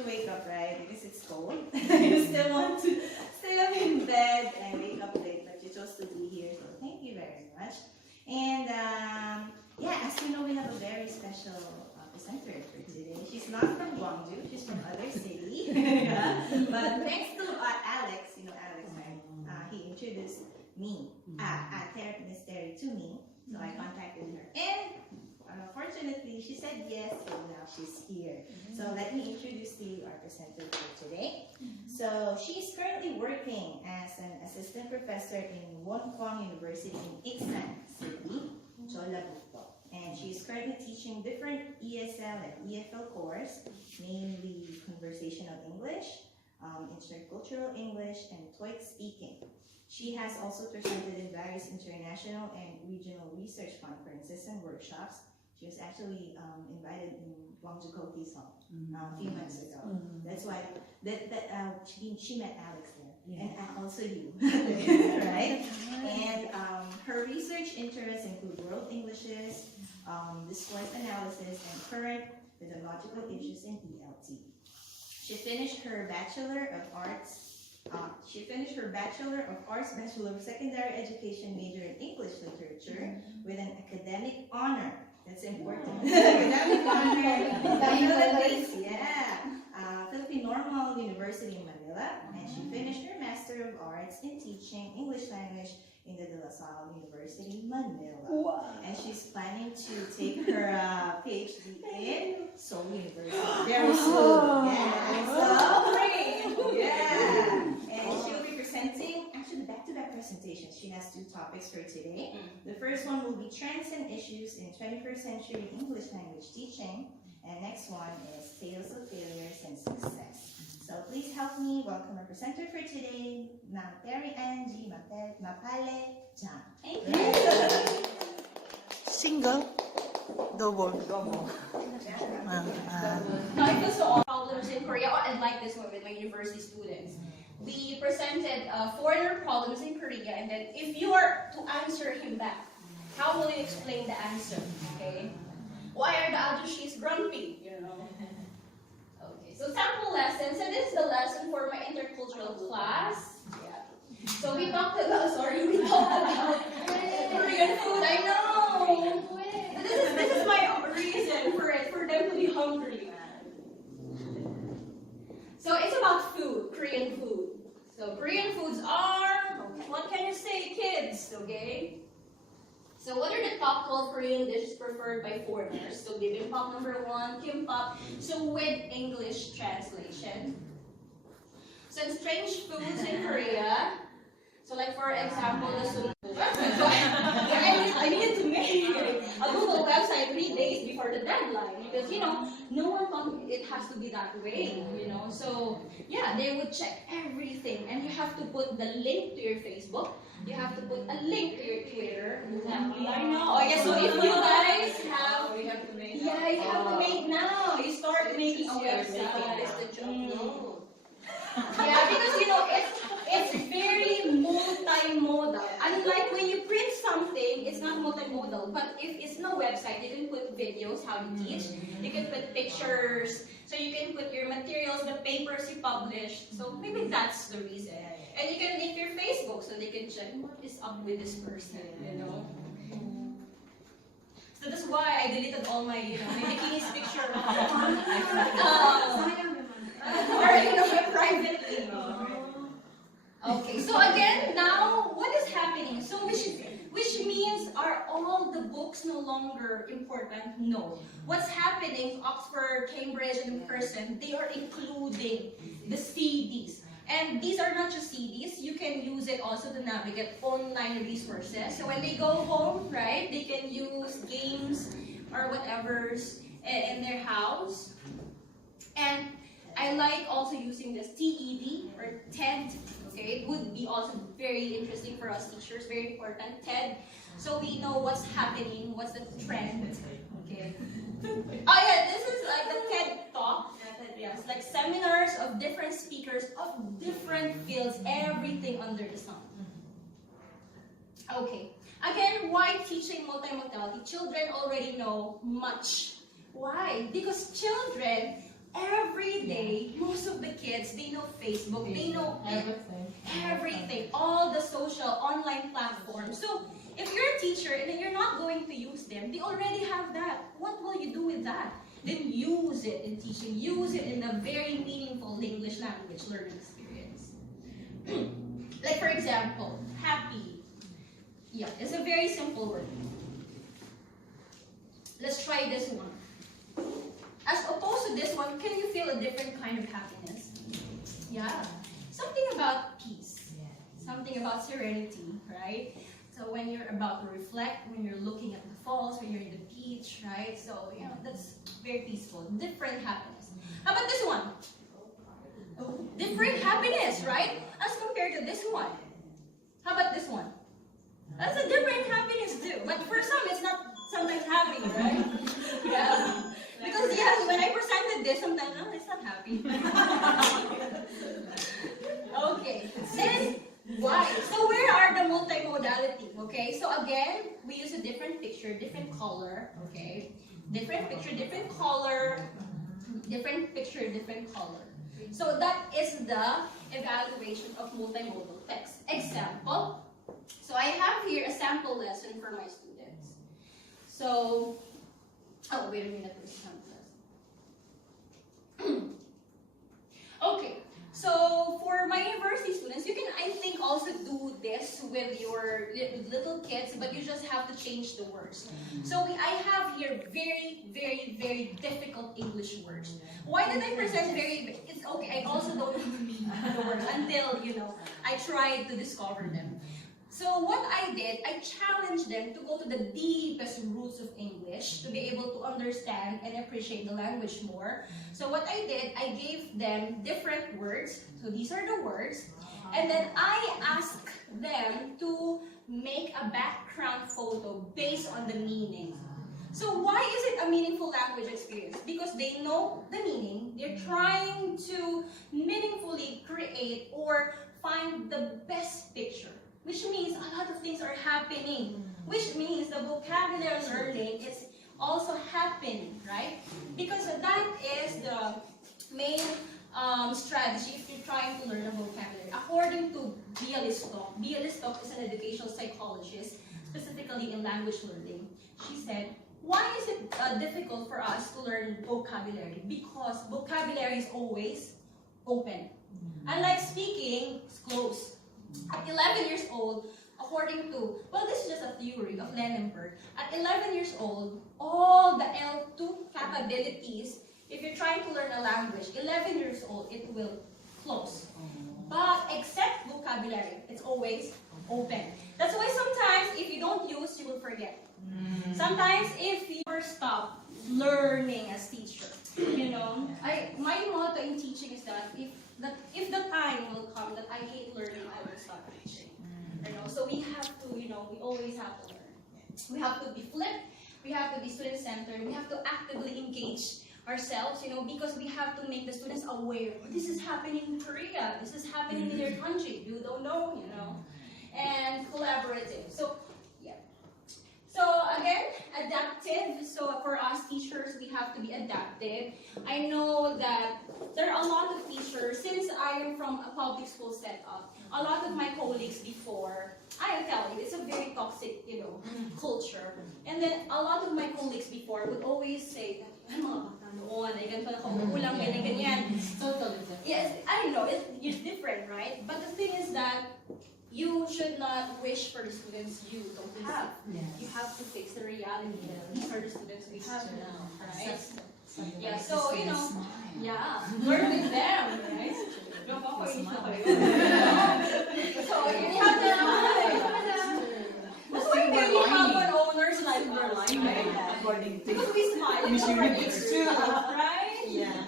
to wake up, right? Because it's cold. You still want to stay up in bed and wake up late, but you chose to be here, so thank you very much. And yeah, as you know, we have a very special presenter for today. She's not from Gwangju, she's from other city. Yeah. But thanks to Alex, you know Alex, right? He introduced me, Miss Terry, to me, so I contacted her. And fortunately, she said yes, and now she's here. So let me introduce to you our presenter for today. So she's currently working as an assistant professor in Wonkwang University in Iksan City, Cholabukto. And she's currently teaching different ESL and EFL courses, mainly conversational English, intercultural English, and TOEIC speaking. She has also presented in various international and regional research conferences and workshops. She was actually invited in Gwangju Koki's home a few months ago. That's why she met Alex there, and also you, right? And her research interests include world Englishes, discourse analysis, and current pedagogical interests in ELT. She finished her Bachelor of Arts. Bachelor of Secondary Education major in English Literature with an academic honor. That's important. Academic honor. Philippine Normal University in Manila, and she finished her Master of Arts in Teaching English Language in the De La Salle University, Manila. Wow. And she's planning to take her PhD in Seoul University very soon. And she'll be presenting, actually back-to-back presentations. She has two topics for today. The first one will be Trends and Issues in 21st Century English Language Teaching. And next one is Tales of Failures and Success. So please help me welcome our presenter for today, Ma'am Terry Angie Mapale-Chan. Thank you. Single? Double. I feel so problems in Korea. I like this one with my university students. We presented foreigner problems in Korea, and then if you are to answer him back, how will you explain the answer? Okay. Why are the Ajushis grumpy? You know. Okay. So sample lessons, and this is the lesson for my intercultural class. Yeah. So we talked about Korean food. I know. This is my reason for them to be hungry. So it's about food, Korean food. So Korean foods are, what can you say, kids? Okay. So what are the top 12 Korean dishes preferred by foreigners? So bibimbap number 1, kimbap. So with English translation. Some strange foods in Korea. So like for example, the soup. I needed to make a Google website 3 days before the deadline because no one thought it has to be that way. So yeah, they would check everything, and you have to put the link to your Facebook. You have to put a link to your Twitter. I know. Oh yeah. So if you guys have, you have to make. Yeah, you have to make now. You start making a website. Yeah, because it's very multimodal. Unlike when you print something, it's not multimodal. But if it's no website, you can put videos, how you teach. You can put pictures. So you can put your materials, the papers you published. So maybe that's the reason. And you can link your Facebook so they can check what is up with this person, So that's why I deleted all my, my bikinis picture. Or, privately. Okay, so again, now, what is happening? So, which means, are all the books no longer important? No. What's happening, Oxford, Cambridge, and in person, they are including the CDs. And these are not just CDs, you can use it also to navigate online resources. So when they go home, right, they can use games or whatever's in their house. And I like also using this TED or TED. Okay, it would be also very interesting for us teachers, very important. TED, so we know what's happening, what's the trend. Okay. Oh yeah, this is like the TED Talk. Yes, like seminars of different speakers of different fields, everything under the sun. Okay. Again, why teaching multimodality? Children already know much. Why? Because children every day, most of the kids, they know Facebook, they know everything, all the social online platforms. So if you're a teacher and then you're not going to use them, they already have that. What will you do with that? Then use it in teaching, use it in a very meaningful English language learning experience. Like for example, happy. Yeah, it's a very simple word. Let's try this one. As opposed to this one, can you feel a different kind of happiness? Yeah. Something about peace. Something about serenity, right? So when you're about to reflect, when you're looking at the falls, when you're in the beach, right? So, you know, that's very peaceful. Different happiness. How about this one? Different happiness, right? As compared to this one. How about this one? That's a different happiness too. But for some, it's not sometimes happy, right? Yeah. Because yes, when I presented this, sometimes, no, it's not happy. Okay. Then, why? So where are the multimodality? Okay. So again, we use a different picture, different color. Okay. Different picture, different color. Different picture, different color. So that is the evaluation of multimodal text. Example. So I have here a sample lesson for my students. So, oh, wait a minute, there's a sample lesson. Okay, so for my university students, you can, I think, also do this with your little kids, but you just have to change the words. So I have here very, very, very difficult English words. Why did I present very, it's okay, I also don't know the meaning of the words until, you know, I tried to discover them. So what I did, I challenged them to go to the deepest roots of English to be able to understand and appreciate the language more. So what I did, I gave them different words. So these are the words. And then I asked them to make a background photo based on the meaning. So why is it a meaningful language experience? Because they know the meaning. They're trying to meaningfully create or find the best picture. Which means a lot of things are happening. Which means the vocabulary learning is also happening, right? Because that is the main strategy if you're trying to learn a vocabulary. According to Bialystok is an educational psychologist, specifically in language learning. She said, why is it difficult for us to learn vocabulary? Because vocabulary is always open. Unlike speaking, it's closed. At 11 years old, according to, well, this is just a theory of Lenenberg. At 11 years old, all the L2 capabilities, if you're trying to learn a language, 11 years old, it will close. But except vocabulary, it's always open. That's why sometimes if you don't use, you will forget. Sometimes if you stop learning as teacher, you know, my motto in teaching is that if the time will come that I hate learning, I will stop teaching. You know, so we have to, you know, we always have to learn. We have to be flipped. We have to be student-centered. We have to actively engage ourselves, you know, because we have to make the students aware. This is happening in Korea. This is happening in your country. You don't know, you know, and collaborative. So, yeah. So again, adaptive. So for us teachers, we have to be adaptive. I know that there are a lot of teachers, since I am from a public school setup, a lot of my colleagues before, I'll tell you, it's a very toxic, you know, culture. And then a lot of my colleagues before would always say that, ay mga bata noon, ay ganito na kulang, ganyan, ganyan. Yes, I know, it's different, right? But the thing is that you should not wish for the students you don't have. You have to fix the reality. These are the students we have now, right? Yeah, so, you know, yeah, learn with them, right? So, you have to that's why we have an owner's life in our life, right? According to Because we smile. It's true, right? Yeah.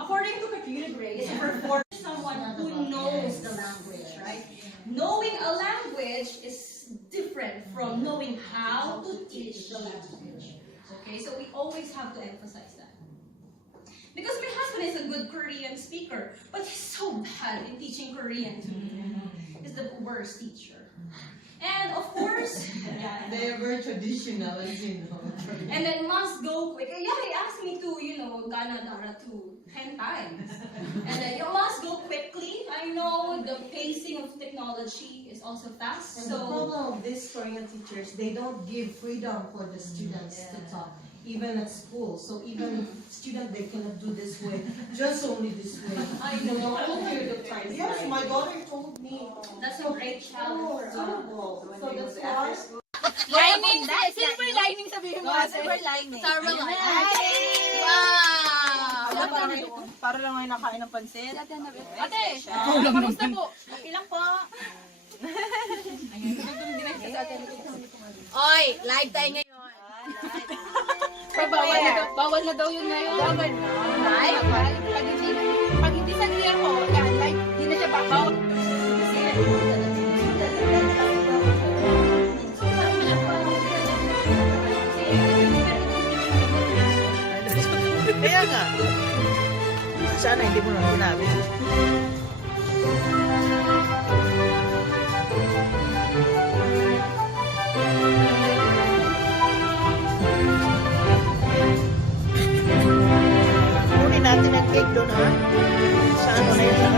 According to computer grades, for someone who knows the language, right? Knowing a language is different from knowing how to teach the language. Okay, so we always have to emphasize that. Because my husband is a good Korean speaker, but he's so bad in teaching Korean to me. He's the worst teacher. And of course, yeah. They're very traditional, as you know. And then must go quick. Yeah, he asked me to, Ganadara to 10 times. And then you must go quickly. I know the pacing of technology is also fast. And the problem of these Korean teachers, they don't give freedom for the students to talk, even at school. So even students, they cannot do this way, just only this way. I know. Yes, my daughter told me. That's a great challenge. So that's why. Lining, silver lining sabihin mo. Silver lining. Silver lining. Wow! Para lang ngayon nakain ng pansit. Ate, kamusta po? Okay lang po. Oy, live tayo ngayon. Bawal na daw yun ngayon. Bawal na. Live? Pag hindi sa niya ko, yan, live, hindi na siya bawal. Kaya nga. Sana hindi mo lang sinabi. Kunin natin ang cake doon, ha? Sa ano na yun?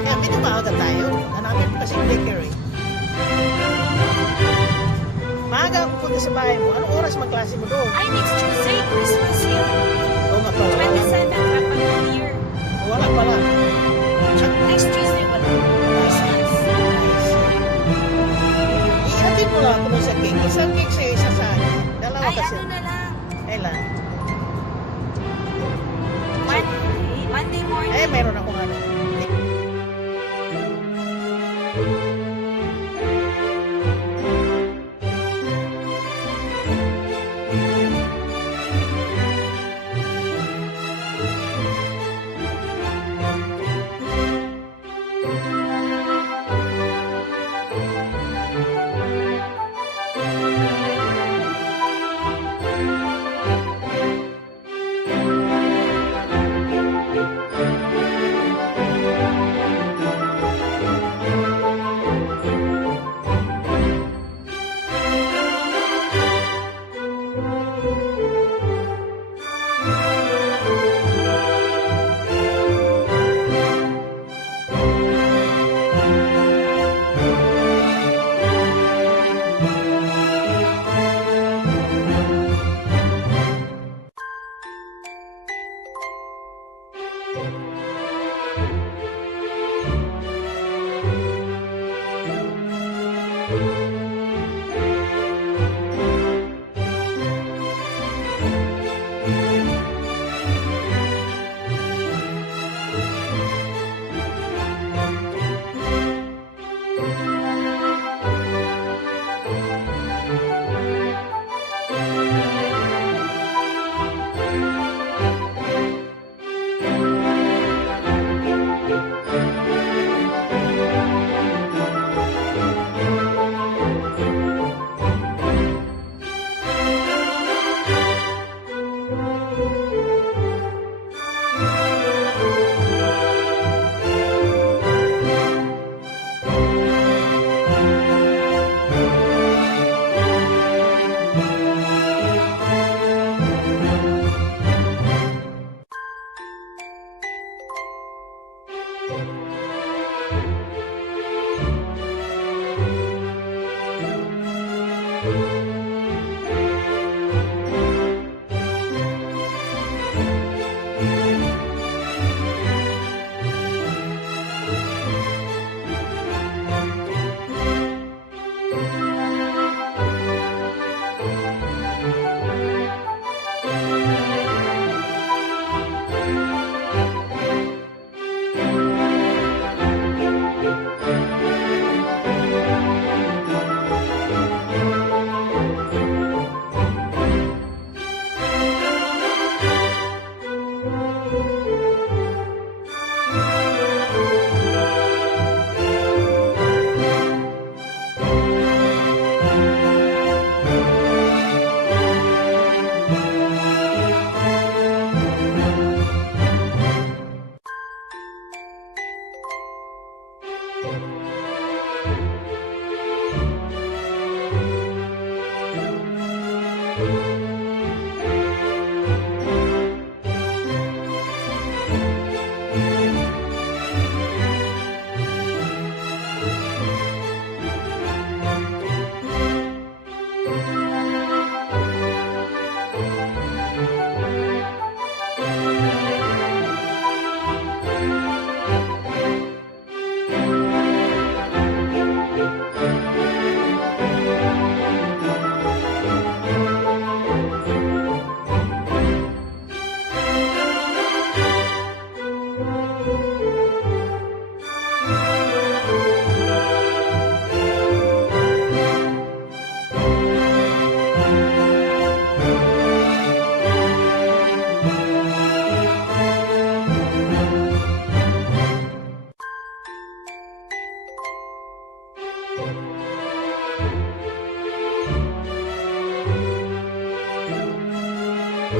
Kaya may tumawagan tayo. Hanapin kasi bakery. Maaga ako punta sa bahay mo. Anong oras magklase mo doon? Ay, next Tuesday, Christmas Eve. Oo nga pala. 27th, Happy New Year. Wala pala. Next Tuesday, wala. Christmas. Ihatid mo lang ako doon sa cake. Isang cake sa isa sa akin. Dalawa Ay, kasi. ano na lang. Kailan? Monday morning. Eh, meron akong ano.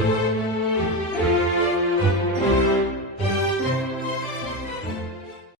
Bye.